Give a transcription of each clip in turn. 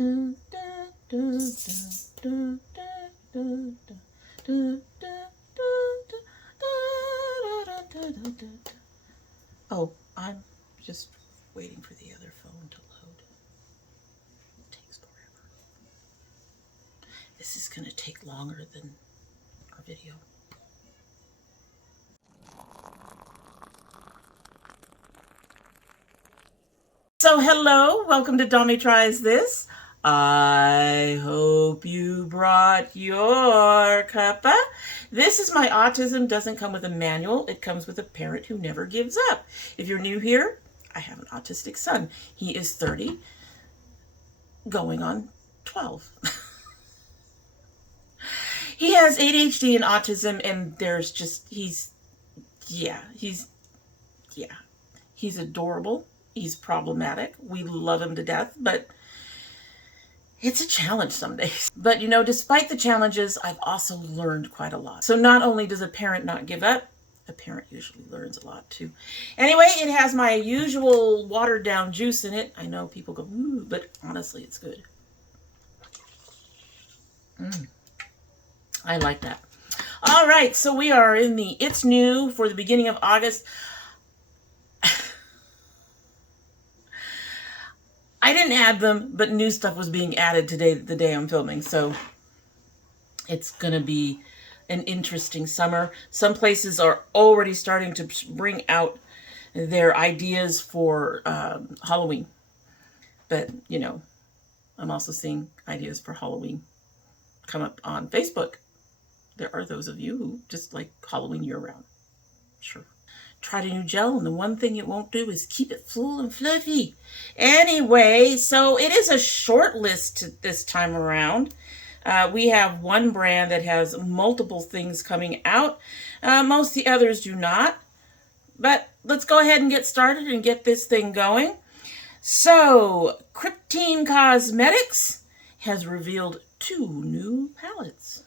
Oh, I'm just waiting for the other phone to load. It takes forever. This is going to take longer than our video. So hello, welcome to domytriesthis. I hope you brought your cuppa. This is my autism doesn't come with a manual. It comes with a parent who never gives up. If you're new here, I have an autistic son. He is 30, going on 12. He has ADHD and autism, and there's just, he's adorable. He's problematic. We love him to death, but it's a challenge some days. But you know, despite the challenges, I've also learned quite a lot. So not only does a parent not give up, a parent usually learns a lot too. Anyway, it has my usual watered down juice in it. I know people go, ooh, but honestly, it's good. I like that. All right, so we are in the It's New for the beginning of August. I didn't add them, but new stuff was being added today, the day I'm filming. So it's going to be an interesting summer. Some places are already starting to bring out their ideas for Halloween. But, you know, I'm also seeing ideas for Halloween come up on Facebook. There are those of you who just like Halloween year-round. Sure. Tried a new gel, and the one thing it won't do is keep it full and fluffy. Anyway, so it is a short list this time around. We have one brand that has multiple things coming out. Most of the others do not. But let's go ahead and get started and get this thing going. So, Kryptein Kosmetics has revealed 2 new palettes.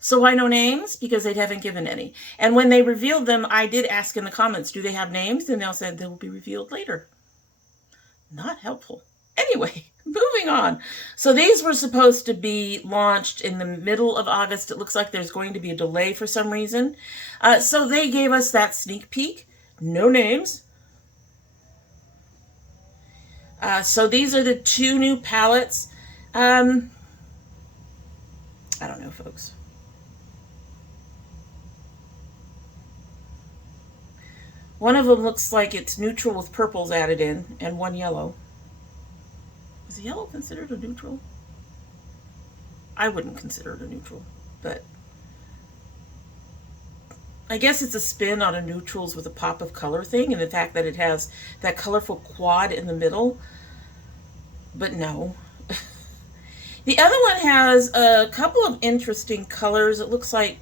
So I know names because they haven't given any. And when they revealed them, I did ask in the comments, do they have names? And they all said they will be revealed later. Not helpful. Anyway, moving on. So these were supposed to be launched in the middle of August. It looks like there's going to be a delay for some reason. So they gave us that sneak peek. No names. So these are the 2 new palettes. I don't know, folks. One of them looks like it's neutral with purples added in, and one yellow. Is yellow considered a neutral? I wouldn't consider it a neutral, but I guess it's a spin on a neutrals with a pop of color thing, and the fact that it has that colorful quad in the middle. But no. The other one has a couple of interesting colors. It looks like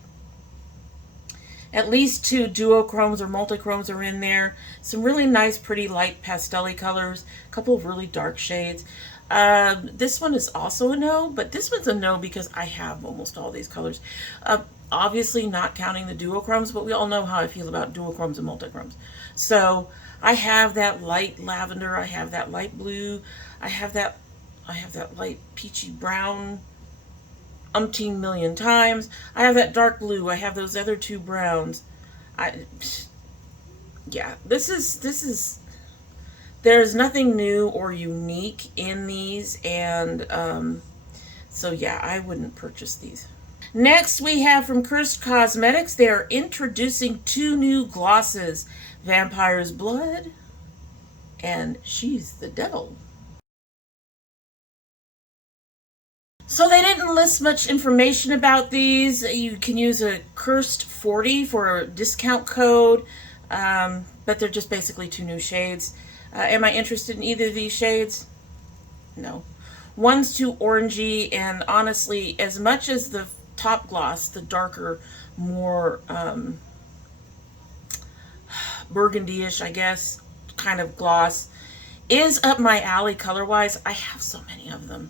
at least 2 duochromes or multichromes are in there. Some really nice, pretty light pastel-y colors. A couple of really dark shades. This one is also a no, but this one's a no because I have almost all these colors. Obviously not counting the duochromes, but we all know how I feel about duochromes and multichromes. So I have that light lavender. I have that light blue. I have that light peachy brown umpteen million times. I have that dark blue. I have those other 2 browns. Yeah, this is there's nothing new or unique in these, and so yeah, I wouldn't purchase these. Next we have from Kosmetics. They are introducing 2 new glosses, Vampire's Blood and She's the Devil. So they didn't list much information about these. You can use a cursed 40 for a discount code, but they're just basically 2 new shades. Am I interested in either of these shades? No. One's too orangey, and honestly, as much as the top gloss, the darker, more burgundy-ish, I guess, kind of gloss, is up my alley color-wise. I have so many of them.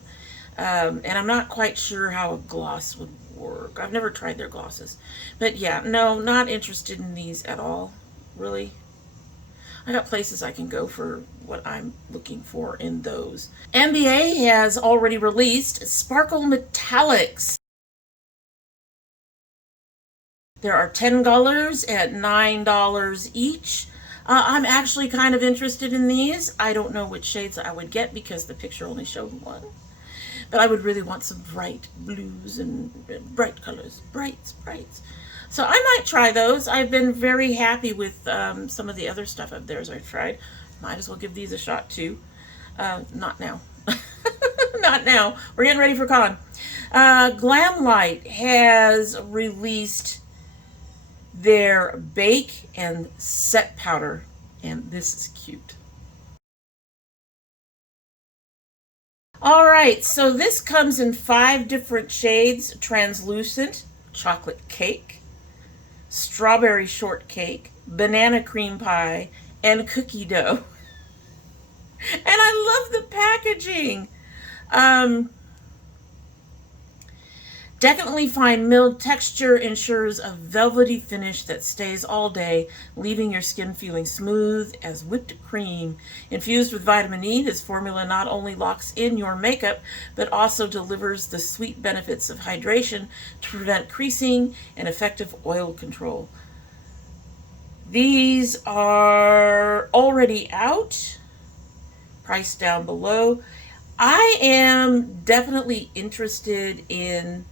And I'm not quite sure how a gloss would work. I've never tried their glosses. But yeah, no, not interested in these at all, really. I got places I can go for what I'm looking for in those. NBA has already released Sparkle Metallics. There are 10 colors at $9 each. I'm actually kind of interested in these. I don't know which shades I would get because the picture only showed one. But I would really want some bright blues and bright colors. Brights. So I might try those. I've been very happy with some of the other stuff of theirs I've tried. Might as well give these a shot too. Not now. Not now. We're getting ready for con. Glamlight has released their bake and set powder, and this is cute. All right, so this comes in 5 different shades: translucent, chocolate cake, strawberry shortcake, banana cream pie, and cookie dough. And I love the packaging. Definitely fine milled texture ensures a velvety finish that stays all day, leaving your skin feeling smooth as whipped cream. Infused with vitamin E, this formula not only locks in your makeup, but also delivers the sweet benefits of hydration to prevent creasing and effective oil control. These are already out, priced down below. I am definitely interested in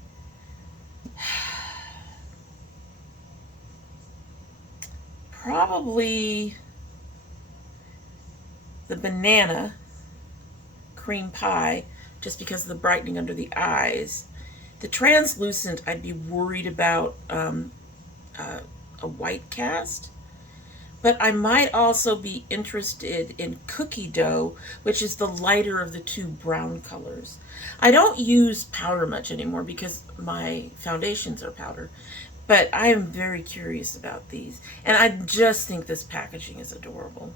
probably the banana cream pie, just because of the brightening under the eyes. The translucent, I'd be worried about a white cast. But I might also be interested in cookie dough, which is the lighter of the 2 brown colors. I don't use powder much anymore because my foundations are powder. But I am very curious about these. And I just think this packaging is adorable.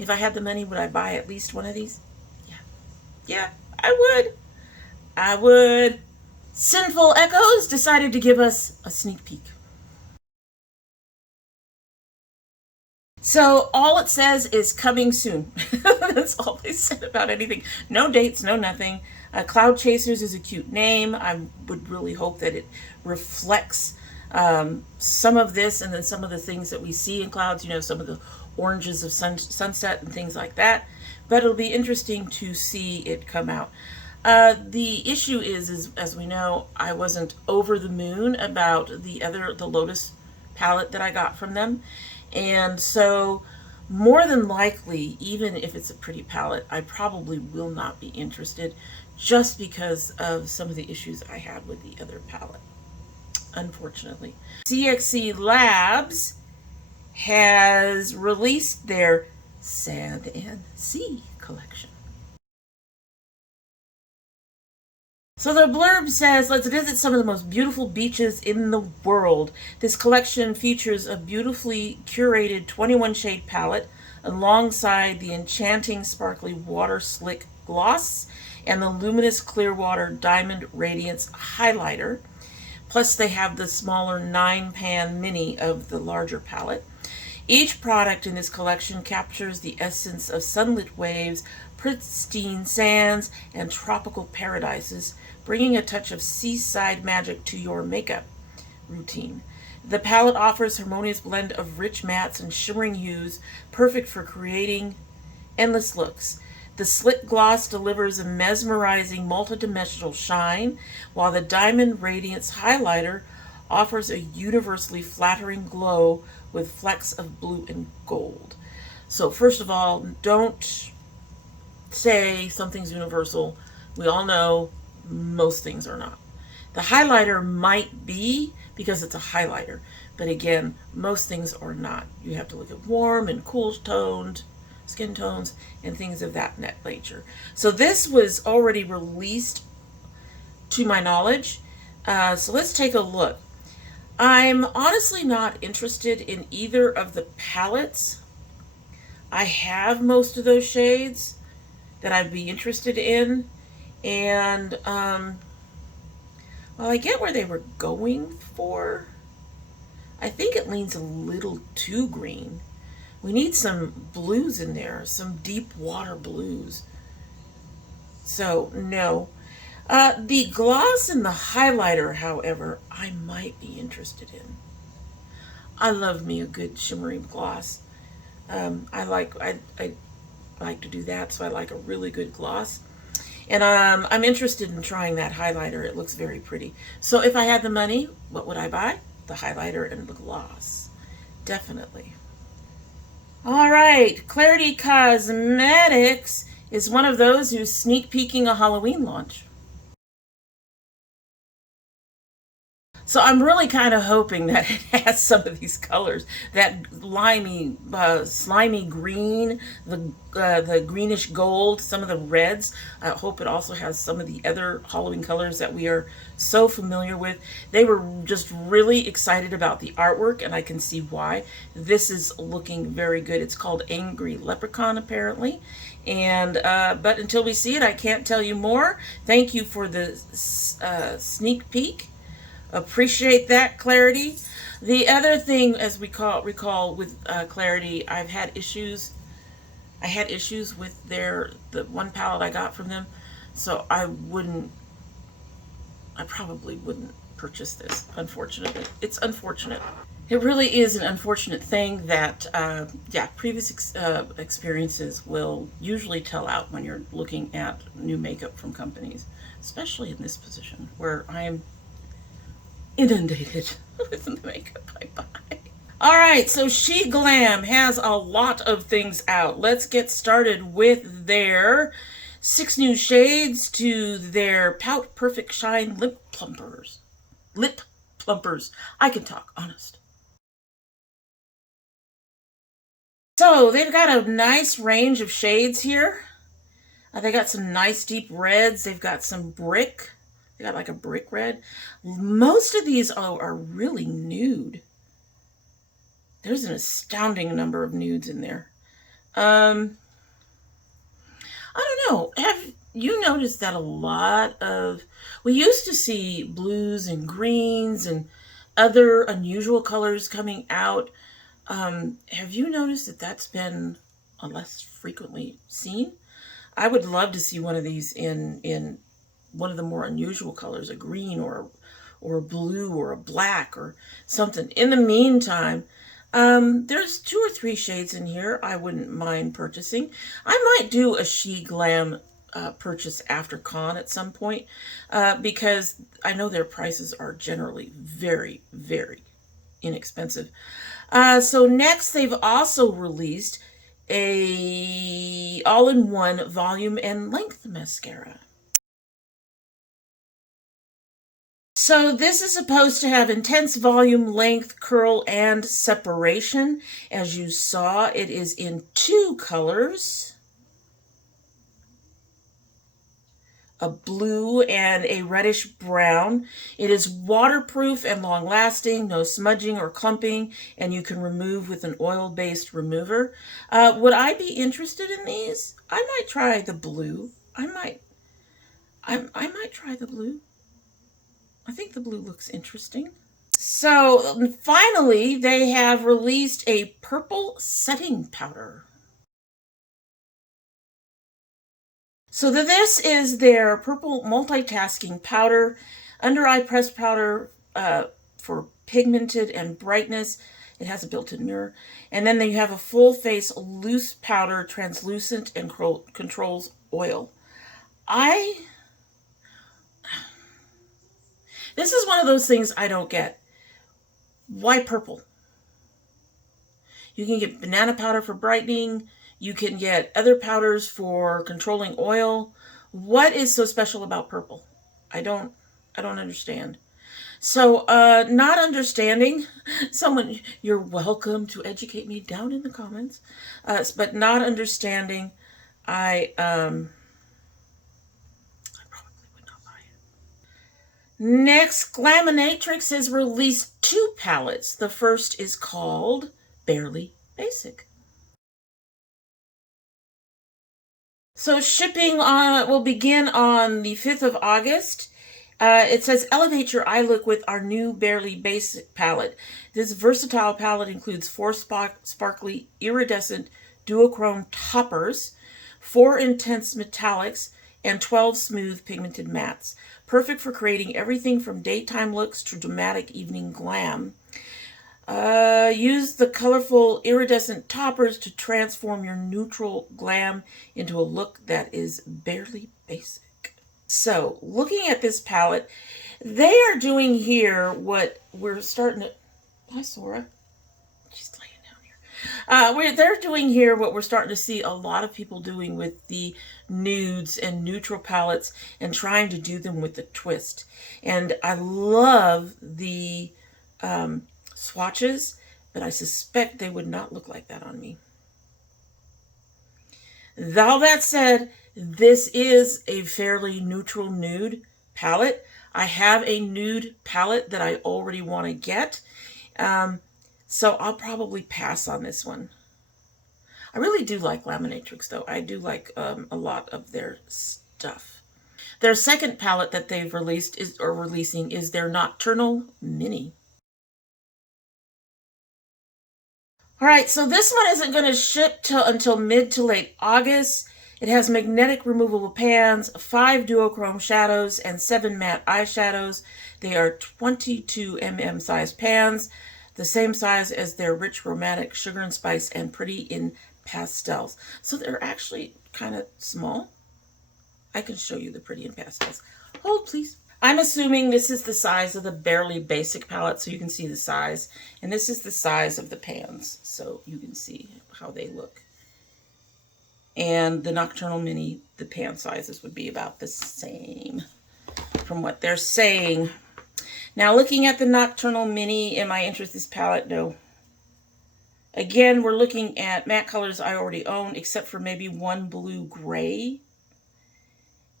If I had the money, would I buy at least one of these? Yeah. Yeah, I would. Sinful Echoes decided to give us a sneak peek. So all it says is coming soon. That's all they said about anything. No dates, no nothing. Cloud Chasers is a cute name. I would really hope that it reflects some of this and then some of the things that we see in clouds, you know, some of the oranges of sunset and things like that. But it'll be interesting to see it come out. The issue is, as we know, I wasn't over the moon about the Lotus palette that I got from them. And so more than likely, even if it's a pretty palette, I probably will not be interested just because of some of the issues I had with the other palette, unfortunately. CXC Labs has released their Sand and Sea collection. So the blurb says, let's visit some of the most beautiful beaches in the world. This collection features a beautifully curated 21 shade palette alongside the enchanting sparkly water slick gloss and the luminous Clearwater Diamond Radiance highlighter. Plus they have the smaller 9-pan mini of the larger palette. Each product in this collection captures the essence of sunlit waves, pristine sands, and tropical paradises, bringing a touch of seaside magic to your makeup routine. The palette offers a harmonious blend of rich mattes and shimmering hues, perfect for creating endless looks. The slick gloss delivers a mesmerizing multidimensional shine, while the Diamond Radiance highlighter offers a universally flattering glow with flecks of blue and gold. So first of all, don't say something's universal. We all know most things are not. The highlighter might be because it's a highlighter, but again, most things are not. You have to look at warm and cool toned skin tones and things of that nature. So this was already released to my knowledge. So let's take a look. I'm honestly not interested in either of the palettes. I have most of those shades that I'd be interested in. And, well, I get where they were going for. I think it leans a little too green, We need some blues in there, some deep water blues. So, no. The gloss and the highlighter, however, I might be interested in. I love me a good shimmery gloss. I like to do that, so I like a really good gloss. And I'm interested in trying that highlighter. It looks very pretty. So if I had the money, what would I buy? The highlighter and the gloss. Definitely. All right, Klarity Cosmetics is one of those who's sneak peeking a Halloween launch. So I'm really kind of hoping that it has some of these colors, that limey, slimy green, the greenish gold, some of the reds. I hope it also has some of the other Halloween colors that we are so familiar with. They were just really excited about the artwork, and I can see why. This is looking very good. It's called Angry Leprechaun, apparently. And but until we see it, I can't tell you more. Thank you for the sneak peek. Appreciate that, Klarity. The other thing, as we recall with Klarity, I had issues with the one palette I got from them, so I probably wouldn't purchase this. Unfortunately, it's unfortunate. It really is an unfortunate thing that, yeah, previous experiences will usually tell out when you're looking at new makeup from companies, especially in this position where I am inundated with the makeup I buy. All right, so She Glam has a lot of things out. Let's get started with their 6 new shades to their Pout-Perfect Shine Lip Plumpers. Lip Plumpers. I can talk, honest. So they've got a nice range of shades here. They got some nice deep reds. They've got some brick. They got like a brick red. Most of these are really nude. There's an astounding number of nudes in there. I don't know. Have you noticed that we used to see blues and greens and other unusual colors coming out. Have you noticed that that's been less frequently seen? I would love to see one of these in one of the more unusual colors, a green or a blue or a black or something. In the meantime, there's 2 or 3 shades in here I wouldn't mind purchasing. I might do a She Glam purchase after con at some point because I know their prices are generally very, very inexpensive. So next, they've also released a all-in-one volume and length mascara. So this is supposed to have intense volume, length, curl, and separation. As you saw, it is in 2 colors, a blue and a reddish brown. It is waterproof and long-lasting, no smudging or clumping, and you can remove with an oil-based remover. Would I be interested in these? I might try the blue. I might try the blue. I think the blue looks interesting. So finally, they have released a purple setting powder. So this is their purple multitasking powder, under eye press powder for pigmented and brightness. It has a built-in mirror. And then you have a full face loose powder, translucent, and controls oil. This is one of those things I don't get. Why purple? You can get banana powder for brightening. You can get other powders for controlling oil. What is so special about purple? I don't understand. So, not understanding, someone, you're welcome to educate me down in the comments. But not understanding, I probably would not buy it. Next, Glaminatrix has released 2 palettes. The first is called Barely Basic. So shipping will begin on the 5th of August. It says, elevate your eye look with our new Barely Basic palette. This versatile palette includes 4 sparkly iridescent duochrome toppers, 4 intense metallics, and 12 smooth pigmented mattes. Perfect for creating everything from daytime looks to dramatic evening glam. Use the colorful iridescent toppers to transform your neutral glam into a look that is barely basic. So, looking at this palette, they are doing here what we're starting to... Hi, Sora. She's laying down here. They're doing here what we're starting to see a lot of people doing with the nudes and neutral palettes and trying to do them with a twist. And I love the swatches, but I suspect they would not look like that on me. All that said, this is a fairly neutral nude palette. I have a nude palette that I already want to get, so I'll probably pass on this one. I really do like Laminatrix, though. I do like a lot of their stuff. Their second palette that they've released releasing is their Nocturnal Mini. All right, so this one isn't going to ship until mid to late August. It has magnetic removable pans, 5 duochrome shadows, and 7 matte eyeshadows. They are 22 mm size pans, the same size as their Rich Romantic Sugar and Spice and Pretty in Pastels. So they're actually kind of small. I can show you the Pretty in Pastels. Hold, please. I'm assuming this is the size of the Barely Basic palette, so you can see the size. And this is the size of the pans, so you can see how they look. And the Nocturnal Mini, the pan sizes would be about the same from what they're saying. Now, looking at the Nocturnal Mini, am I interested in this palette? No. Again, we're looking at matte colors I already own, except for maybe one blue-gray.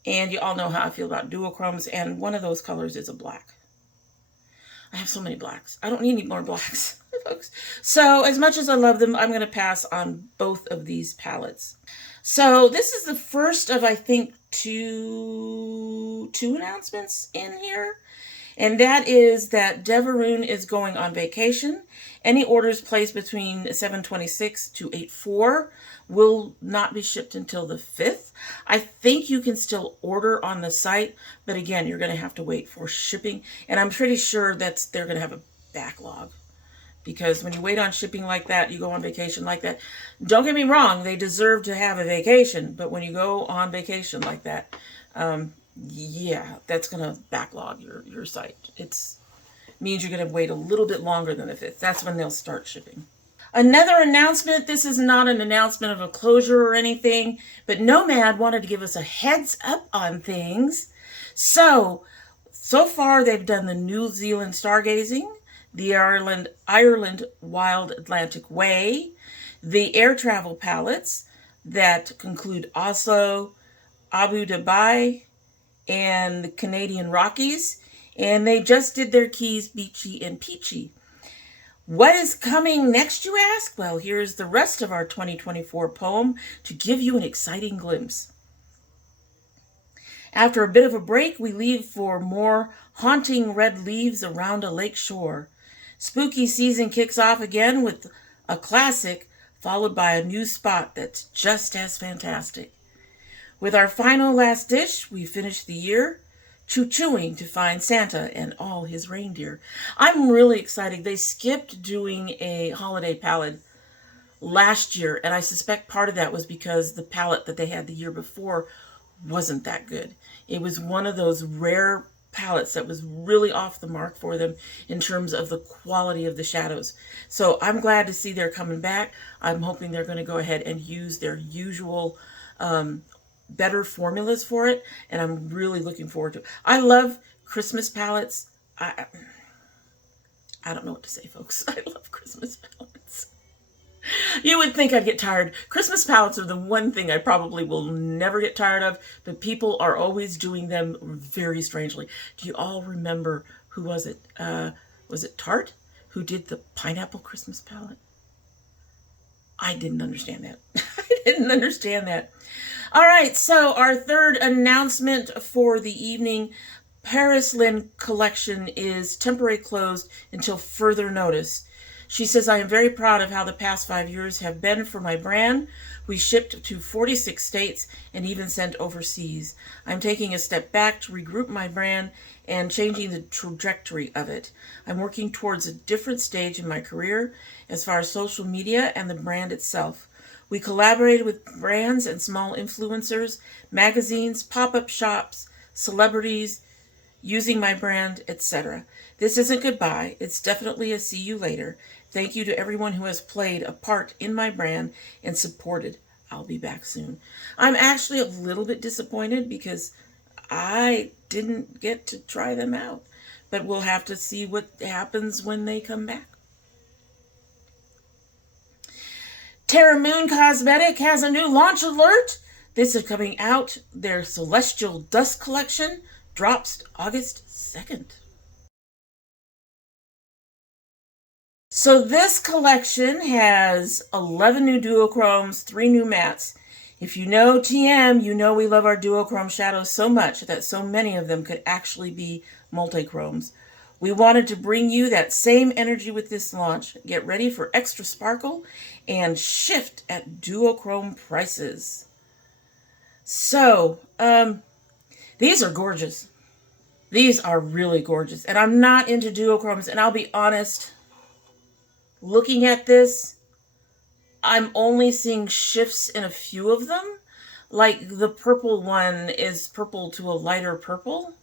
And you all know how I feel about duochromes, and one of those colors is a black. I have so many blacks. I don't need any more blacks, folks. So as much as I love them, I'm going to pass on both of these palettes. So this is the first of, I think, two announcements in here. And that is that Devaroon is going on vacation. Any orders placed between 7/26 to 8/4 will not be shipped until the 5th. I think you can still order on the site, but again, you're going to have to wait for shipping. And I'm pretty sure that they're going to have a backlog. Because when you wait on shipping like that, you go on vacation like that. Don't get me wrong, they deserve to have a vacation. But when you go on vacation like that, yeah, that's going to backlog your site. It means you're going to wait a little bit longer than the 5th. That's when they'll start shipping. Another announcement, this is not an announcement of a closure or anything, but Nomad wanted to give us a heads up on things. So far they've done the New Zealand Stargazing, the Ireland Wild Atlantic Way, the air travel palettes that conclude Oslo, Abu Dhabi, and the Canadian Rockies, and they just did their Keys Beachy and Peachy. What is coming next, you ask? Well, here's the rest of our 2024 poem to give you an exciting glimpse. After a bit of a break, we leave for more haunting red leaves around a lake shore. Spooky season kicks off again with a classic, followed by a new spot that's just as fantastic. With our final last dish, we finish the year choo-chooing to find Santa and all his reindeer. I'm really excited. They skipped doing a holiday palette last year, and I suspect part of that was because the palette that they had the year before wasn't that good. It was one of those rare palettes that was really off the mark for them in terms of the quality of the shadows. So I'm glad to see they're coming back. I'm hoping they're going to go ahead and use their usual better formulas for it, and I'm really looking forward to it. I love Christmas palettes. I don't know what to say, folks. I love Christmas palettes. You would think I'd get tired. Christmas palettes are the one thing I probably will never get tired of, but people are always doing them very strangely. Do you all remember, who was it? Was it Tarte who did the pineapple Christmas palette? I didn't understand that. I didn't understand that. All right, so our third announcement for the evening, Paris Lynn collection is temporarily closed until further notice. She says, I am very proud of how the past 5 years have been for my brand. We shipped to 46 states and even sent overseas. I'm taking a step back to regroup my brand and changing the trajectory of it. I'm working towards a different stage in my career as far as social media and the brand itself. We collaborated with brands and small influencers, magazines, pop-up shops, celebrities, using my brand, etc. This isn't goodbye. It's definitely a see you later. Thank you to everyone who has played a part in my brand and supported. I'll be back soon. I'm actually a little bit disappointed because I didn't get to try them out. But we'll have to see what happens when they come back. Terra Moon Cosmetic has a new launch alert. This is coming out. Their Celestial Dusk collection drops August 2nd. So this collection has 11 new duochromes, 3 new mattes. If you know TM, you know we love our duochrome shadows so much that so many of them could actually be multichromes. We wanted to bring you that same energy with this launch. Get ready for extra sparkle and shift at duochrome prices. So, these are gorgeous. These are really gorgeous. And I'm not into duochromes, and I'll be honest, looking at this, I'm only seeing shifts in a few of them. Like the purple one is purple to a lighter purple.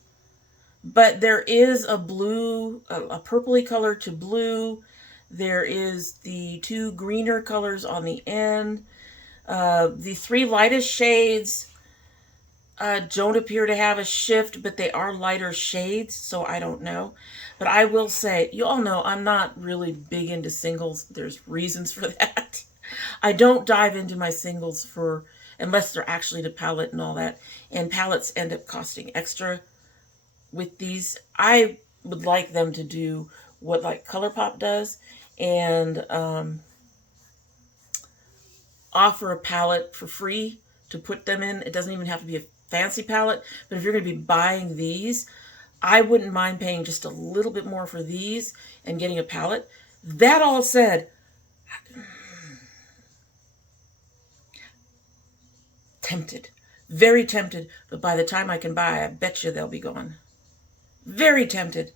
But there is a blue, a purpley color to blue. There is the 2 greener colors on the end. The 3 lightest shades don't appear to have a shift, but they are lighter shades, so I don't know. But I will say, you all know I'm not really big into singles. There's reasons for that. I don't dive into my singles unless they're actually the palette and all that. And palettes end up costing extra. With these, I would like them to do what like ColourPop does and offer a palette for free to put them in. It doesn't even have to be a fancy palette, but if you're going to be buying these, I wouldn't mind paying just a little bit more for these and getting a palette. That all said, tempted, very tempted, but by the time I can buy, I bet you they'll be gone. Very tempted.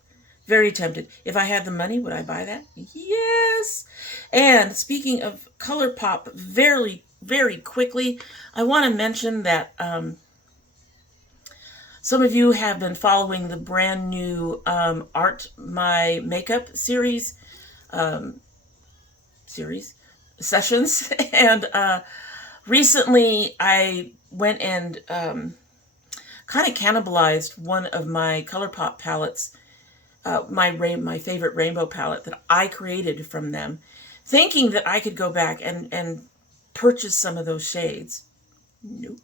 Very tempted. If I had the money, would I buy that? Yes. And speaking of ColourPop, very, very quickly, I want to mention that some of you have been following the brand new Art My Makeup series, sessions. And recently I went and kind of cannibalized one of my ColourPop palettes, my favorite rainbow palette that I created from them, thinking that I could go back and purchase some of those shades. Nope.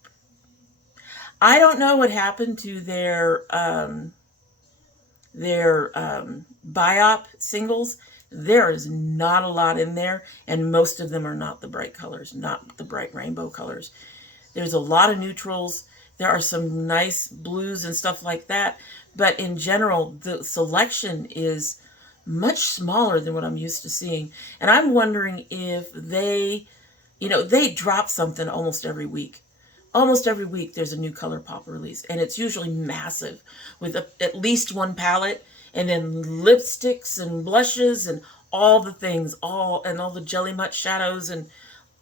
I don't know what happened to their Biop singles. There is not a lot in there, and most of them are not the bright colors, not the bright rainbow colors. There's a lot of neutrals. There are some nice blues and stuff like that. But in general, the selection is much smaller than what I'm used to seeing. And I'm wondering if they drop something almost every week. Almost every week there's a new ColourPop release. And it's usually massive with at least one palette. And then lipsticks and blushes and all the things. All the Jelly Mutt shadows and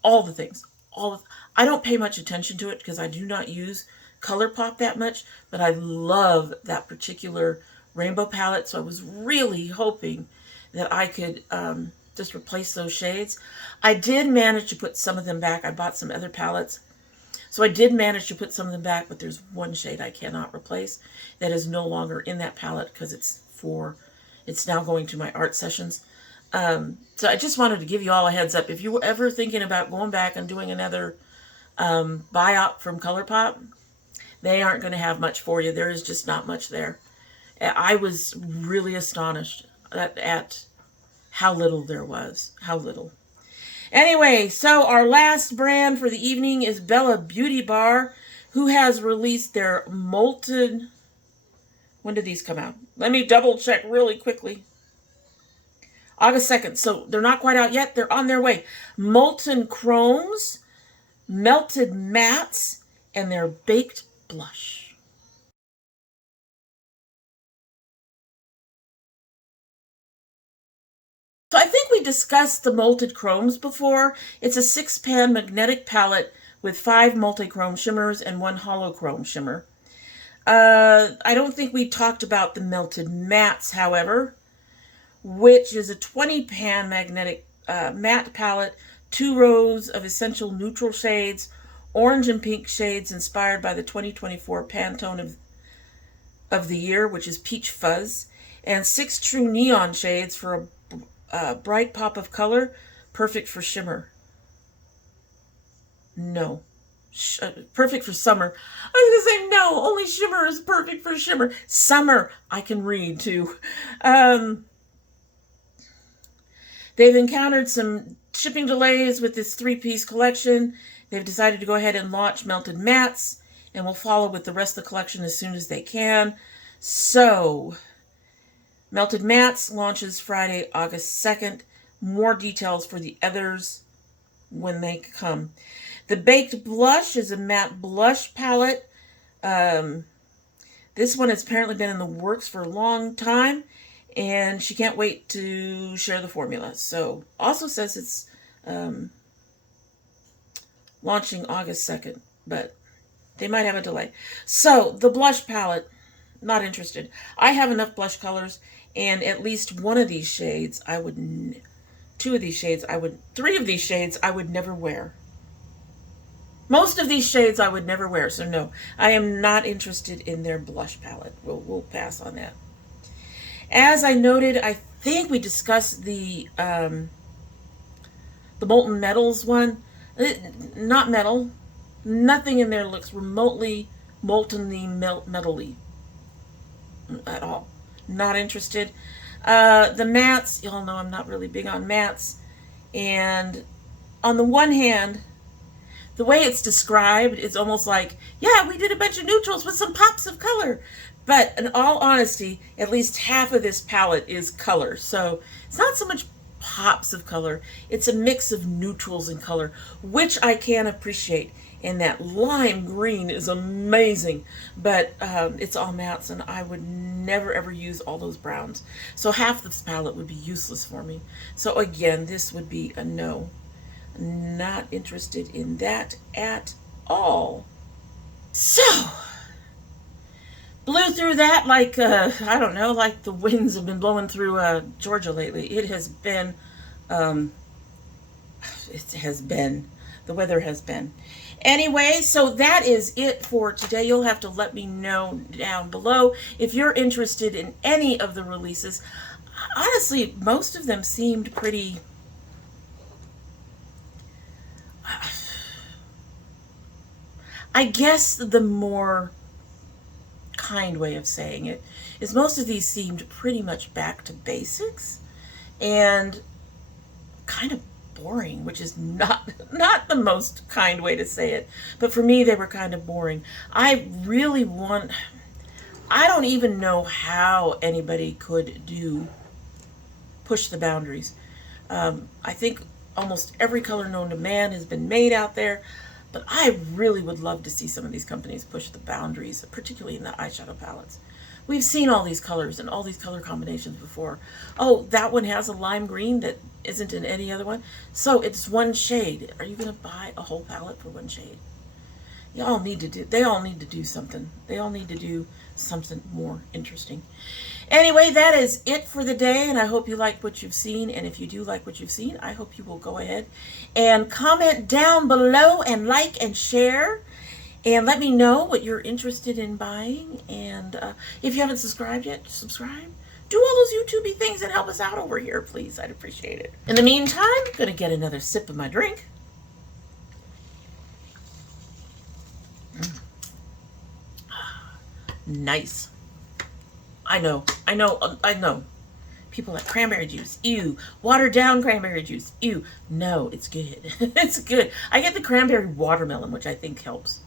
all the things. I don't pay much attention to it because I do not use ColourPop that much, but I love that particular rainbow palette, so I was really hoping that I could just replace those shades. I did manage to put some of them back. I bought some other palettes, so I did manage to put some of them back, but there's one shade I cannot replace that is no longer in that palette because it's now going to my art sessions. So I just wanted to give you all a heads up. If you were ever thinking about going back and doing another Biop from ColourPop, they aren't going to have much for you. There is just not much there. I was really astonished at how little there was. How little. Anyway, so our last brand for the evening is Bellabeautebar, who has released their Molten When did these come out? Let me double check really quickly. August 2nd. So they're not quite out yet. They're on their way. Molten Chromes, Melted Mattes, and their Baked Blush. So I think we discussed the Molten Chromes before. It's a 6-pan magnetic palette with 5 multi-chrome shimmers and 1 holochrome shimmer. I don't think we talked about the Melted Mattes, however, which is a 20-pan magnetic matte palette, 2 rows of essential neutral shades, orange and pink shades inspired by the 2024 Pantone of the year, which is Peach Fuzz, and 6 true neon shades for a bright pop of color, perfect for shimmer. No. Perfect for summer. I was going to say, no, only shimmer is perfect for shimmer. Summer, I can read too. They've encountered some shipping delays with this 3-piece collection. They've decided to go ahead and launch Melted Mattes, and will follow with the rest of the collection as soon as they can. So, Melted Mattes launches Friday, August 2nd. More details for the others when they come. The Baked Blush is a matte blush palette. This one has apparently been in the works for a long time, and she can't wait to share the formula. So, also says it's launching August 2nd, but they might have a delay. So, the blush palette, not interested. I have enough blush colors, and at least one of these shades I would, 2 of these shades I would, 3 of these shades I would never wear. Most of these shades I would never wear, so no, I am not interested in their blush palette. We'll pass on that. As I noted, I think we discussed the Molten Metals one. Not metal. Nothing in there looks remotely molten-y, metal-y at all. Not interested. The mattes, y'all know I'm not really big on mattes. And on the one hand, the way it's described is almost like, yeah, we did a bunch of neutrals with some pops of color. But in all honesty, at least half of this palette is color. So it's not so much pops of color. It's a mix of neutrals and color, which I can appreciate. And that lime green is amazing. But it's all mattes, and I would never ever use all those browns. So half this palette would be useless for me. So again, this would be a no. Not interested in that at all. So, blew through that like, I don't know, like the winds have been blowing through Georgia lately. It has been, the weather has been. Anyway, so that is it for today. You'll have to let me know down below if you're interested in any of the releases. Honestly, most of them seemed pretty... I guess the more kind way of saying it is most of these seemed pretty much back to basics and kind of boring, which is not the most kind way to say it, but for me they were kind of boring. I don't even know how anybody could push the boundaries. I think almost every color known to man has been made out there. But I really would love to see some of these companies push the boundaries, particularly in the eyeshadow palettes. We've seen all these colors and all these color combinations before. Oh, that one has a lime green that isn't in any other one. So it's one shade. Are you going to buy a whole palette for one shade? They all need to do something. They all need to do something more interesting. Anyway, that is it for the day, and I hope you like what you've seen. And if you do like what you've seen, I hope you will go ahead and comment down below and like and share. And let me know what you're interested in buying. And if you haven't subscribed yet, subscribe. Do all those YouTubey things and help us out over here, please. I'd appreciate it. In the meantime, I'm going to get another sip of my drink. Nice. I know. People like cranberry juice. Ew. Watered down cranberry juice. Ew. No, it's good. It's good. I get the cranberry watermelon, which I think helps.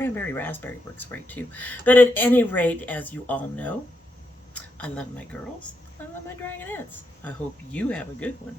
cranberry raspberry works great too. But at any rate, as you all know, I love my girls. I love my dragonettes. I hope you have a good one.